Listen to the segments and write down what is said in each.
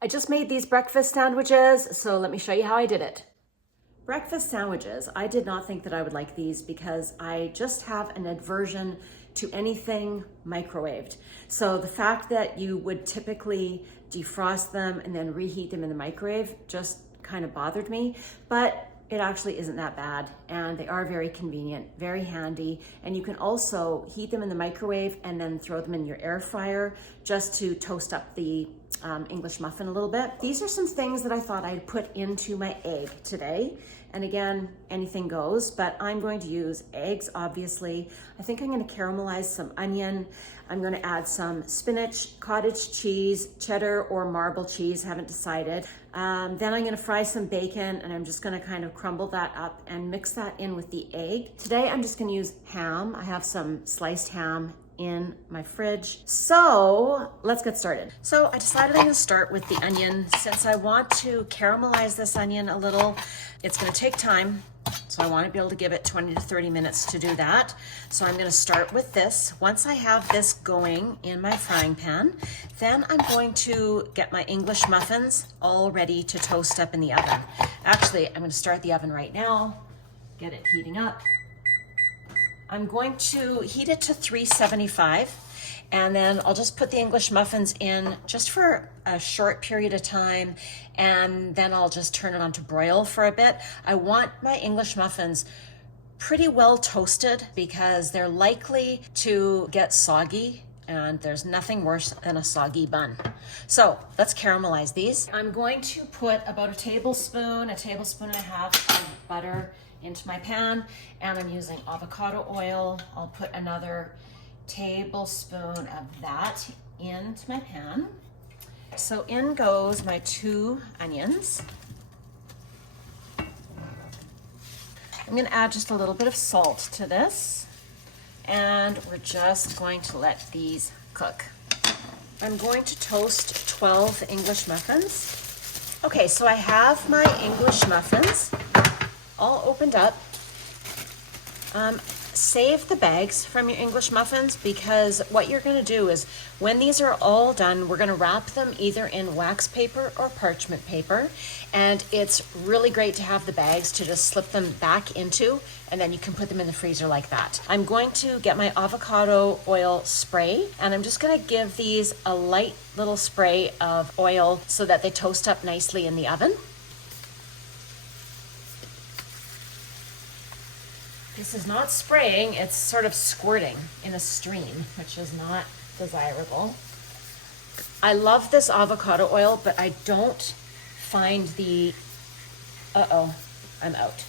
I just made these breakfast sandwiches, so let me show you how I did it. Breakfast sandwiches, I did not think that I would like these because I just have an aversion to anything microwaved. So the fact that you would typically defrost them and then reheat them in the microwave just kind of bothered me, but it actually isn't that bad, and they are very convenient, very handy, and you can also heat them in the microwave and then throw them in your air fryer just to toast up the English muffin a little bit. These are some things that I thought I'd put into my egg today. And again, anything goes, but I'm going to use eggs, obviously. I think I'm gonna caramelize some onion. I'm gonna add some spinach, cottage cheese, cheddar or marble cheese, haven't decided. Then I'm gonna fry some bacon, and I'm just gonna kind of crumble that up and mix that in with the egg. Today, I'm just gonna use ham. I have some sliced ham in my fridge. So let's get started. So I decided I'm gonna start with the onion. Since I want to caramelize this onion a little, it's gonna take time. So I wanna be able to give it 20 to 30 minutes to do that. So I'm gonna start with this. Once I have this going in my frying pan, then I'm going to get my English muffins all ready to toast up in the oven. Actually, I'm gonna start the oven right now, get it heating up. I'm going to heat it to 375, and then I'll just put the English muffins in just for a short period of time, and then I'll just turn it on to broil for a bit. I want my English muffins pretty well toasted because they're likely to get soggy, and there's nothing worse than a soggy bun. So let's caramelize these. I'm going to put about a tablespoon and a half of butter into my pan, and I'm using avocado oil. I'll put another tablespoon of that into my pan. So in goes my 2 onions. I'm gonna add just a little bit of salt to this, and we're just going to let these cook. I'm going to toast 12 English muffins. Okay, so I have my English muffins all opened up. Save the bags from your English muffins, because what you're gonna do is when these are all done, we're gonna wrap them either in wax paper or parchment paper. And it's really great to have the bags to just slip them back into, and then you can put them in the freezer like that. I'm going to get my avocado oil spray, and I'm just gonna give these a light little spray of oil so that they toast up nicely in the oven. This is not spraying, it's sort of squirting in a stream, which is not desirable. I love this avocado oil, but I don't find the, I'm out.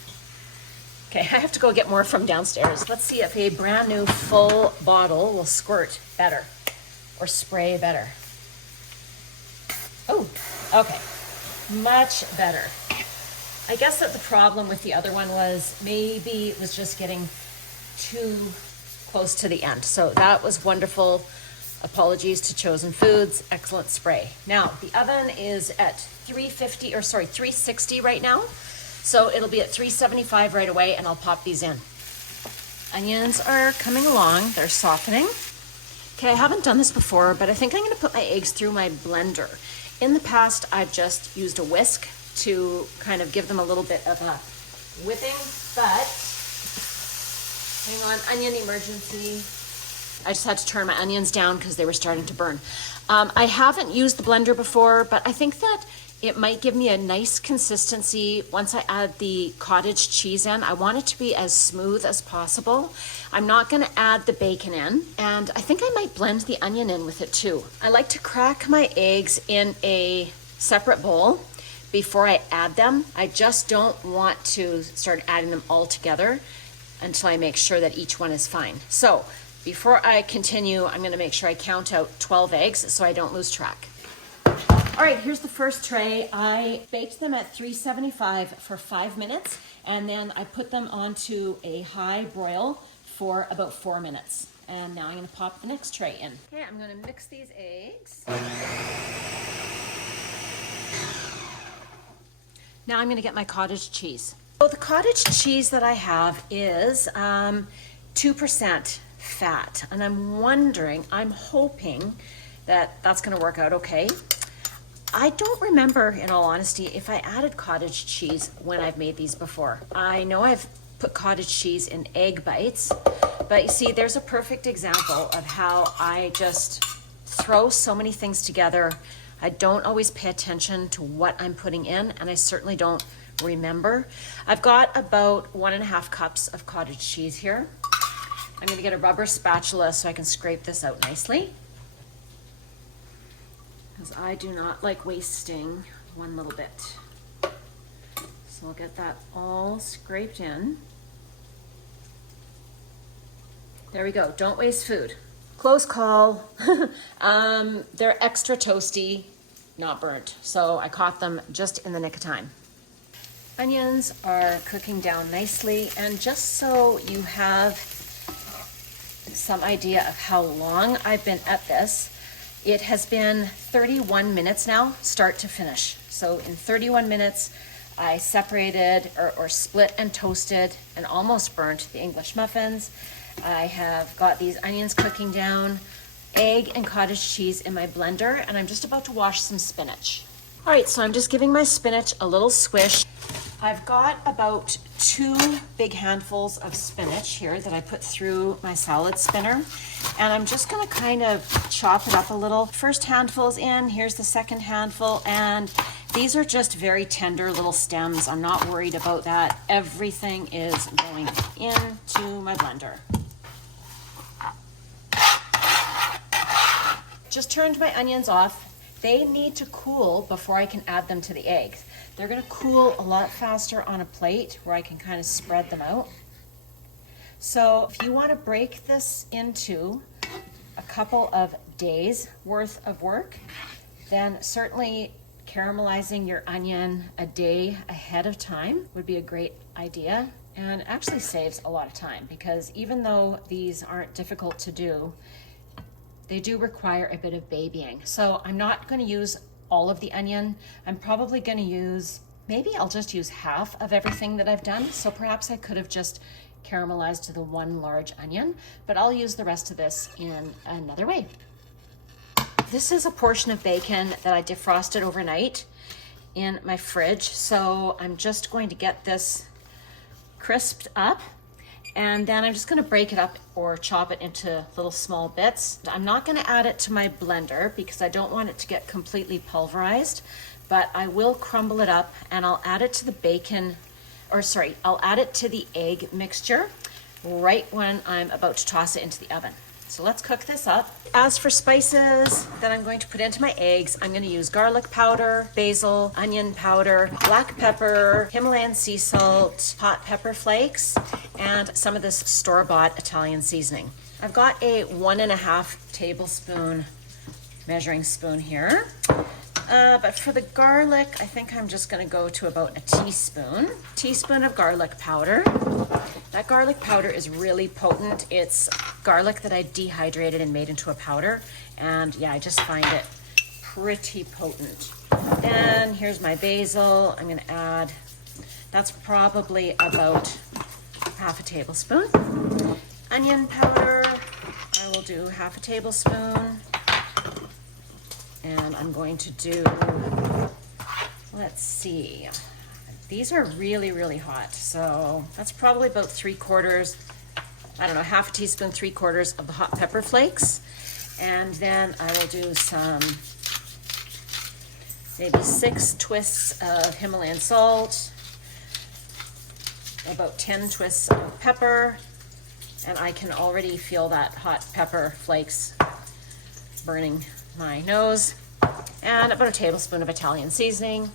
Okay, I have to go get more from downstairs. Let's see if a brand new full bottle will squirt better or spray better. Oh, okay, much better. I guess that the problem with the other one was maybe it was just getting too close to the end. So that was wonderful. Apologies to Chosen Foods, excellent spray. Now the oven is at 360 right now. So it'll be at 375 right away, and I'll pop these in. Onions are coming along, they're softening. Okay, I haven't done this before, but I think I'm gonna put my eggs through my blender. In the past, I've just used a whisk to kind of give them a little bit of a whipping, but hang on, onion emergency. I just had to turn my onions down because they were starting to burn. I haven't used the blender before, but I think that it might give me a nice consistency once I add the cottage cheese in. I want it to be as smooth as possible. I'm not gonna add the bacon in, and I think I might blend the onion in with it too. I like to crack my eggs in a separate bowl before I add them. I just don't want to start adding them all together until I make sure that each one is fine. So before I continue, I'm gonna make sure I count out 12 eggs so I don't lose track. All right, here's the first tray. I baked them at 375 for 5 minutes, and then I put them onto a high broil for about 4 minutes. And now I'm gonna pop the next tray in. Okay, I'm gonna mix these eggs. Now I'm gonna get my cottage cheese. So the cottage cheese that I have is 2% fat, and I'm hoping that that's gonna work out okay. I don't remember, in all honesty, if I added cottage cheese when I've made these before. I know I've put cottage cheese in egg bites, but you see, there's a perfect example of how I just throw so many things together. I don't always pay attention to what I'm putting in, and I certainly don't remember. I've got about 1.5 cups of cottage cheese here. I'm gonna get a rubber spatula so I can scrape this out nicely, because I do not like wasting one little bit. So I'll get that all scraped in. There we go, don't waste food. Close call. They're extra toasty, not burnt. So I caught them just in the nick of time. Onions are cooking down nicely, and just so you have some idea of how long I've been at this, it has been 31 minutes now, start to finish. So in 31 minutes, I separated or split and toasted and almost burnt the English muffins. I have got these onions cooking down, egg and cottage cheese in my blender, and I'm just about to wash some spinach. All right, so I'm just giving my spinach a little swish. I've got about 2 big handfuls of spinach here that I put through my salad spinner, and I'm just gonna kind of chop it up a little. First handful's in, here's the second handful, and these are just very tender little stems. I'm not worried about that. Everything is going into my blender. Just turned my onions off. They need to cool before I can add them to the eggs. They're gonna cool a lot faster on a plate where I can kind of spread them out. So if you wanna break this into a couple of days worth of work, then certainly caramelizing your onion a day ahead of time would be a great idea, and actually saves a lot of time, because even though these aren't difficult to do, they do require a bit of babying. So I'm not gonna use all of the onion. I'm probably gonna use, maybe I'll just use half of everything that I've done. So perhaps I could have just caramelized the 1 large onion, but I'll use the rest of this in another way. This is a portion of bacon that I defrosted overnight in my fridge. So I'm just going to get this crisped up, and then I'm just gonna break it up or chop it into little small bits. I'm not gonna add it to my blender because I don't want it to get completely pulverized, but I will crumble it up and I'll add it to the bacon, or sorry, I'll add it to the egg mixture right when I'm about to toss it into the oven. So let's cook this up. As for spices that I'm going to put into my eggs, I'm going to use garlic powder, basil, onion powder, black pepper, Himalayan sea salt, hot pepper flakes, and some of this store-bought Italian seasoning. I've got a 1.5 tablespoon measuring spoon here. But for the garlic, I think I'm just gonna go to about a teaspoon of garlic powder. That garlic powder is really potent. It's garlic that I dehydrated and made into a powder. And yeah, I just find it pretty potent. Then here's my basil. I'm gonna add, that's probably about half a tablespoon. Onion powder, I will do half a tablespoon. And I'm going to do, let's see, these are really, really hot. So that's probably about 3/4, I don't know, half a teaspoon, 3/4 of the hot pepper flakes. And then I will do some, maybe 6 twists of Himalayan salt, about 10 twists of pepper. And I can already feel that hot pepper flakes burning my nose, and about a tablespoon of Italian seasoning.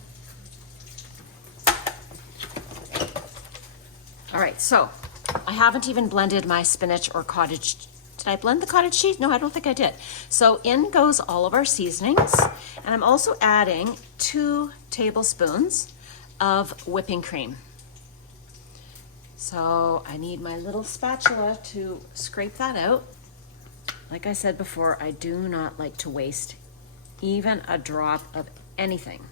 All right, so I haven't even blended my spinach or cottage. Did I blend the cottage cheese? No, I don't think I did. So in goes all of our seasonings, and I'm also adding 2 tablespoons of whipping cream. So I need my little spatula to scrape that out. Like I said before, I do not like to waste even a drop of anything.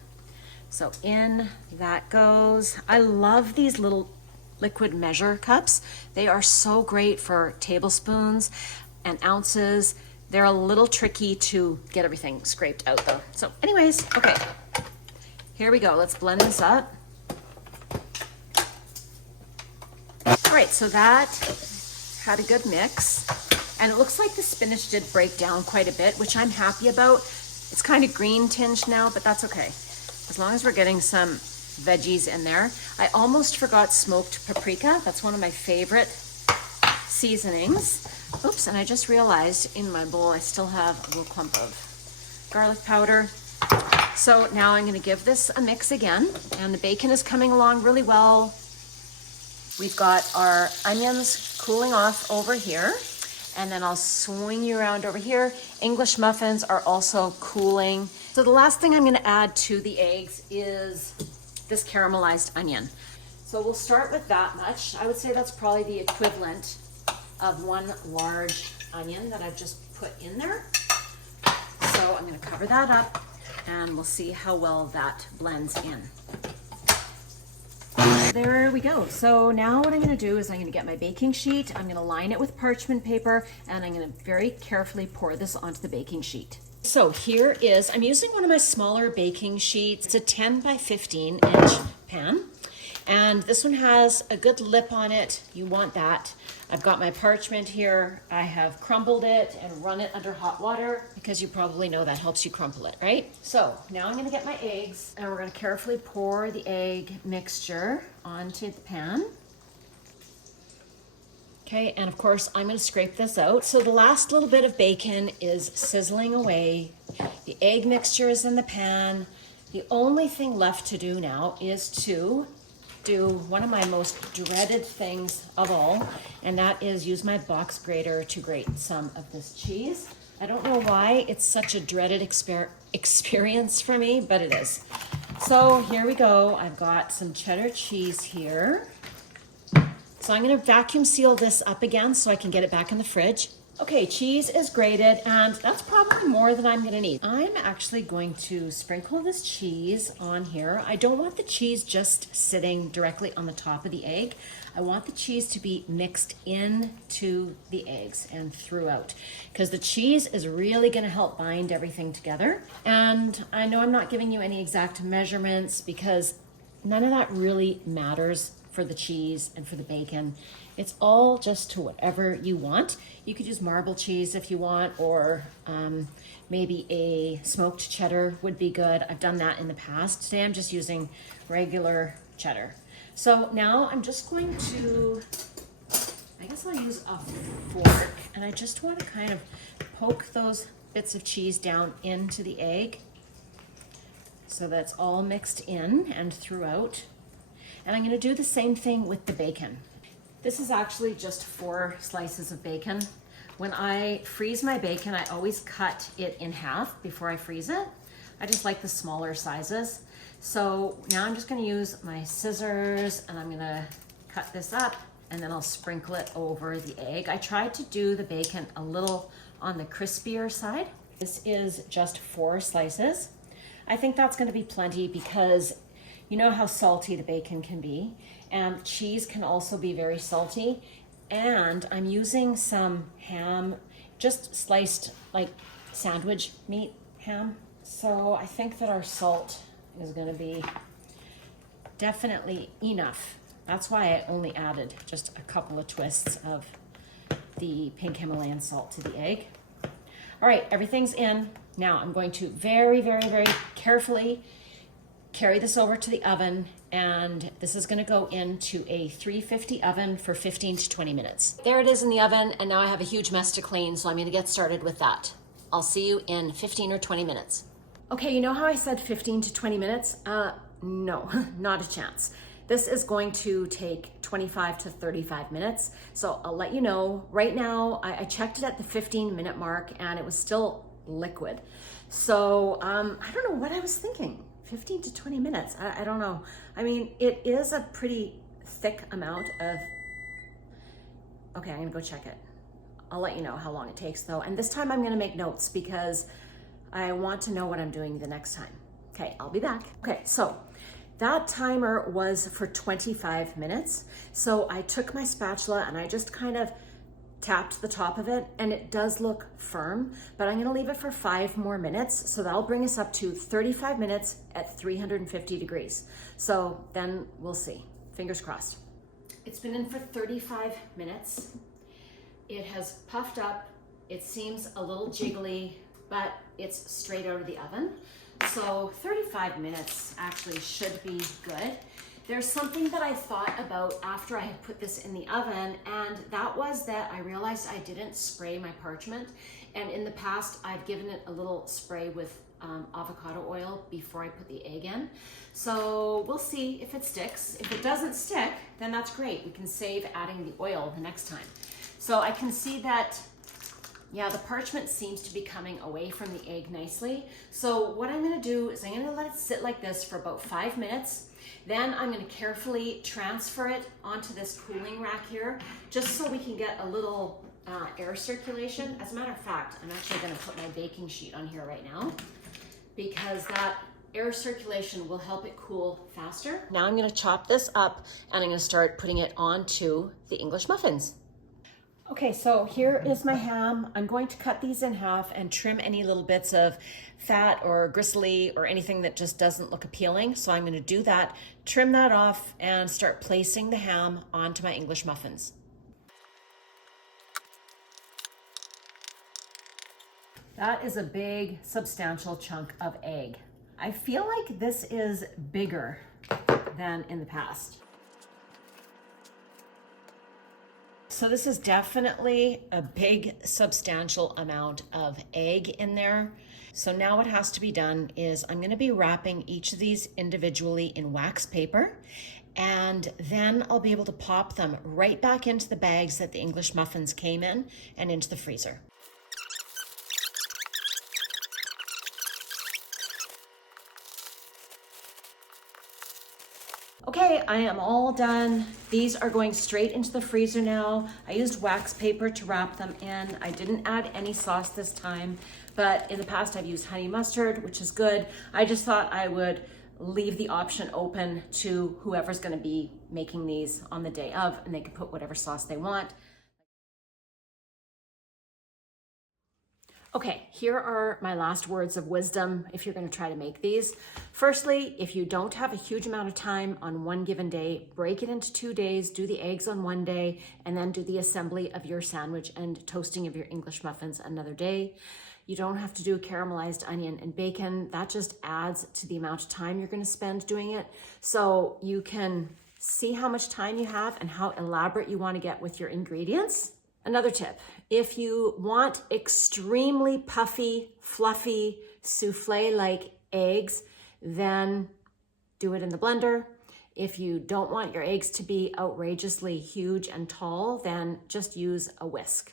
So in that goes. I love these little liquid measure cups. They are so great for tablespoons and ounces. They're a little tricky to get everything scraped out though. So anyways, okay, here we go. Let's blend this up. All right, so that had a good mix. And it looks like the spinach did break down quite a bit, which I'm happy about. It's kind of green tinged now, but that's okay. As long as we're getting some veggies in there. I almost forgot smoked paprika. That's one of my favorite seasonings. Oops, and I just realized in my bowl I still have a little clump of garlic powder. So now I'm gonna give this a mix again, and the bacon is coming along really well. We've got our onions cooling off over here, and then I'll swing you around over here. English muffins are also cooling. So the last thing I'm gonna add to the eggs is this caramelized onion. So we'll start with that much. I would say that's probably the equivalent of one large onion that I've just put in there. So I'm gonna cover that up and we'll see how well that blends in. There we go. So now what I'm gonna do is I'm gonna get my baking sheet, I'm gonna line it with parchment paper, and I'm gonna very carefully pour this onto the baking sheet. So here is, I'm using one of my smaller baking sheets. It's a 10 by 15 inch pan. And this one has a good lip on it. You want that. I've got my parchment here. I have crumbled it and run it under hot water because you probably know that helps you crumble it, right? So now I'm gonna get my eggs and we're gonna carefully pour the egg mixture onto the pan. Okay, and of course I'm gonna scrape this out. So the last little bit of bacon is sizzling away. The egg mixture is in the pan. The only thing left to do now is to do one of my most dreaded things of all, and that is use my box grater to grate some of this cheese. I don't know why it's such a dreaded experience for me, but it is. So here we go. I've got some cheddar cheese here. So I'm gonna vacuum seal this up again so I can get it back in the fridge. Okay, cheese is grated, and that's probably more than I'm gonna need. I'm actually going to sprinkle this cheese on here. I don't want the cheese just sitting directly on the top of the egg. I want the cheese to be mixed into the eggs and throughout, because the cheese is really gonna help bind everything together. And I know I'm not giving you any exact measurements because none of that really matters for the cheese and for the bacon. It's all just to whatever you want. You could use marble cheese if you want, or maybe a smoked cheddar would be good. I've done that in the past. Today I'm just using regular cheddar. So now I'm just going to, I guess I'll use a fork, and I just want to kind of poke those bits of cheese down into the egg so that's all mixed in and throughout. And I'm gonna do the same thing with the bacon. This is actually just 4 slices of bacon. When I freeze my bacon, I always cut it in half before I freeze it. I just like the smaller sizes. So now I'm just gonna use my scissors and I'm gonna cut this up, and then I'll sprinkle it over the egg. I tried to do the bacon a little on the crispier side. This is just 4 slices. I think that's gonna be plenty because you know how salty the bacon can be, and cheese can also be very salty. And I'm using some ham, just sliced like sandwich meat ham. So I think that our salt is gonna be definitely enough. That's why I only added just a couple of twists of the pink Himalayan salt to the egg. All right, everything's in. Now I'm going to very, very, very carefully carry this over to the oven, and this is gonna go into a 350 oven for 15 to 20 minutes. There it is in the oven, and now I have a huge mess to clean, so I'm gonna get started with that. I'll see you in 15 or 20 minutes. Okay, you know how I said 15 to 20 minutes? No, not a chance. This is going to take 25 to 35 minutes, so I'll let you know. Right now, I checked it at the 15-minute mark, and it was still liquid. So I don't know what I was thinking. 15 to 20 minutes, I don't know. I mean, it is a pretty thick amount of, okay, I'm gonna go check it. I'll let you know how long it takes though. And this time I'm gonna make notes because I want to know what I'm doing the next time. Okay, I'll be back. Okay, so that timer was for 25 minutes. So I took my spatula and I just kind of tapped the top of it and it does look firm, but I'm gonna leave it for 5 more minutes. So that'll bring us up to 35 minutes at 350 degrees. So then we'll see, fingers crossed. It's been in for 35 minutes. It has puffed up. It seems a little jiggly, but it's straight out of the oven. So 35 minutes actually should be good. There's something that I thought about after I had put this in the oven, and that was that I realized I didn't spray my parchment. And in the past, I've given it a little spray with avocado oil before I put the egg in. So we'll see if it sticks. If it doesn't stick, then that's great. We can save adding the oil the next time. So I can see that, yeah, the parchment seems to be coming away from the egg nicely. So what I'm gonna do is I'm gonna let it sit like this for about 5 minutes. Then I'm gonna carefully transfer it onto this cooling rack here, just so we can get a little air circulation. As a matter of fact, I'm actually gonna put my baking sheet on here right now, because that air circulation will help it cool faster. Now I'm gonna chop this up and I'm gonna start putting it onto the English muffins. Okay, so here is my ham. I'm going to cut these in half and trim any little bits of fat or gristly or anything that just doesn't look appealing. So I'm gonna do that, trim that off, and start placing the ham onto my English muffins. That is a big, substantial chunk of egg. I feel like this is bigger than in the past. So this is definitely a big, substantial amount of egg in there. So now what has to be done is I'm gonna be wrapping each of these individually in wax paper, and then I'll be able to pop them right back into the bags that the English muffins came in and into the freezer. Okay, I am all done. These are going straight into the freezer now. I used wax paper to wrap them in. I didn't add any sauce this time, but in the past I've used honey mustard, which is good. I just thought I would leave the option open to whoever's gonna be making these on the day of, and they can put whatever sauce they want. Okay, here are my last words of wisdom if you're gonna try to make these. Firstly, if you don't have a huge amount of time on one given day, break it into 2 days, do the eggs on one day, and then do the assembly of your sandwich and toasting of your English muffins another day. You don't have to do caramelized onion and bacon. That just adds to the amount of time you're gonna spend doing it. So you can see how much time you have and how elaborate you wanna get with your ingredients. Another tip, if you want extremely puffy, fluffy, souffle-like eggs, then do it in the blender. If you don't want your eggs to be outrageously huge and tall, then just use a whisk.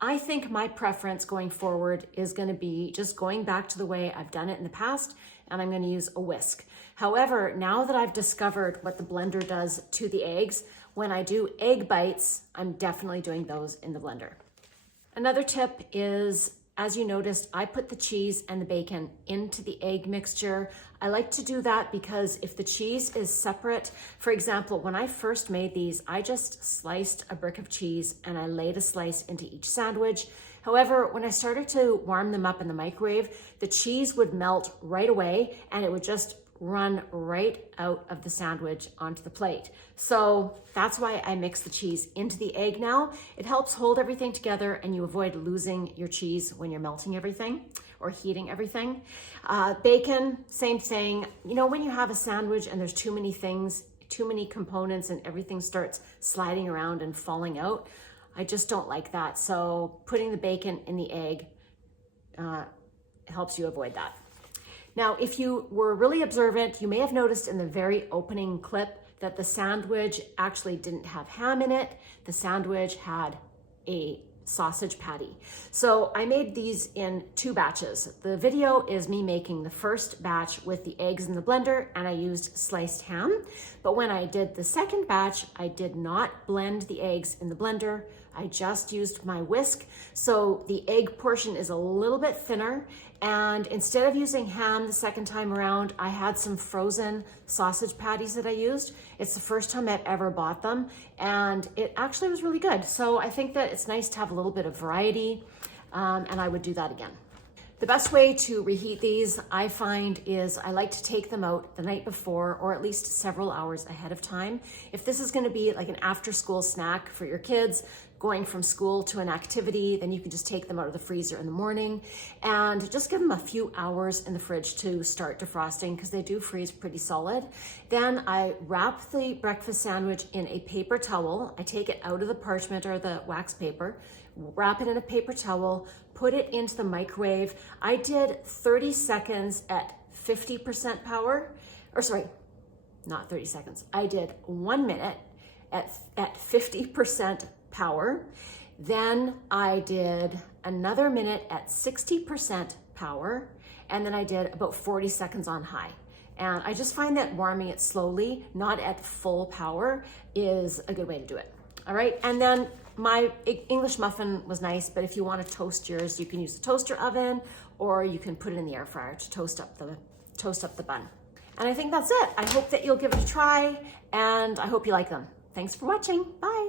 I think my preference going forward is gonna be just going back to the way I've done it in the past, and I'm gonna use a whisk. However, now that I've discovered what the blender does to the eggs, when I do egg bites, I'm definitely doing those in the blender. Another tip is, as you noticed, I put the cheese and the bacon into the egg mixture. I like to do that because if the cheese is separate, for example, when I first made these, I just sliced a brick of cheese and I laid a slice into each sandwich. However, when I started to warm them up in the microwave, the cheese would melt right away and it would just run right out of the sandwich onto the plate. So that's why I mix the cheese into the egg now. It helps hold everything together and you avoid losing your cheese when you're melting everything or heating everything. Bacon, same thing. You know, when you have a sandwich and there's too many things, too many components and everything starts sliding around and falling out, I just don't like that. So putting the bacon in the egg helps you avoid that. Now, if you were really observant, you may have noticed in the very opening clip that the sandwich actually didn't have ham in it. The sandwich had a sausage patty. So I made these in 2 batches. The video is me making the first batch with the eggs in the blender and I used sliced ham. But when I did the second batch, I did not blend the eggs in the blender. I just used my whisk. So the egg portion is a little bit thinner And instead of using ham the second time around, I had some frozen sausage patties that I used. It's the first time I've ever bought them, and it actually was really good. So I think that it's nice to have a little bit of variety, and I would do that again. The best way to reheat these, I find, is I like to take them out the night before or at least several hours ahead of time. If this is going to be like an after-school snack for your kids, going from school to an activity, then you can just take them out of the freezer in the morning and just give them a few hours in the fridge to start defrosting because they do freeze pretty solid. Then I wrap the breakfast sandwich in a paper towel. I take it out of the parchment or the wax paper, wrap it in a paper towel, put it into the microwave. I did 30 seconds at 50% power, or sorry, not 30 seconds. I did 1 minute at 50% power. Then I did another minute at 60% power. And then I did about 40 seconds on high. And I just find that warming it slowly, not at full power, is a good way to do it. All right, and then my English muffin was nice, but if you want to toast yours, you can use the toaster oven or you can put it in the air fryer to toast up the bun. And I think that's it. I hope that you'll give it a try, and I hope you like them. Thanks for watching. Bye.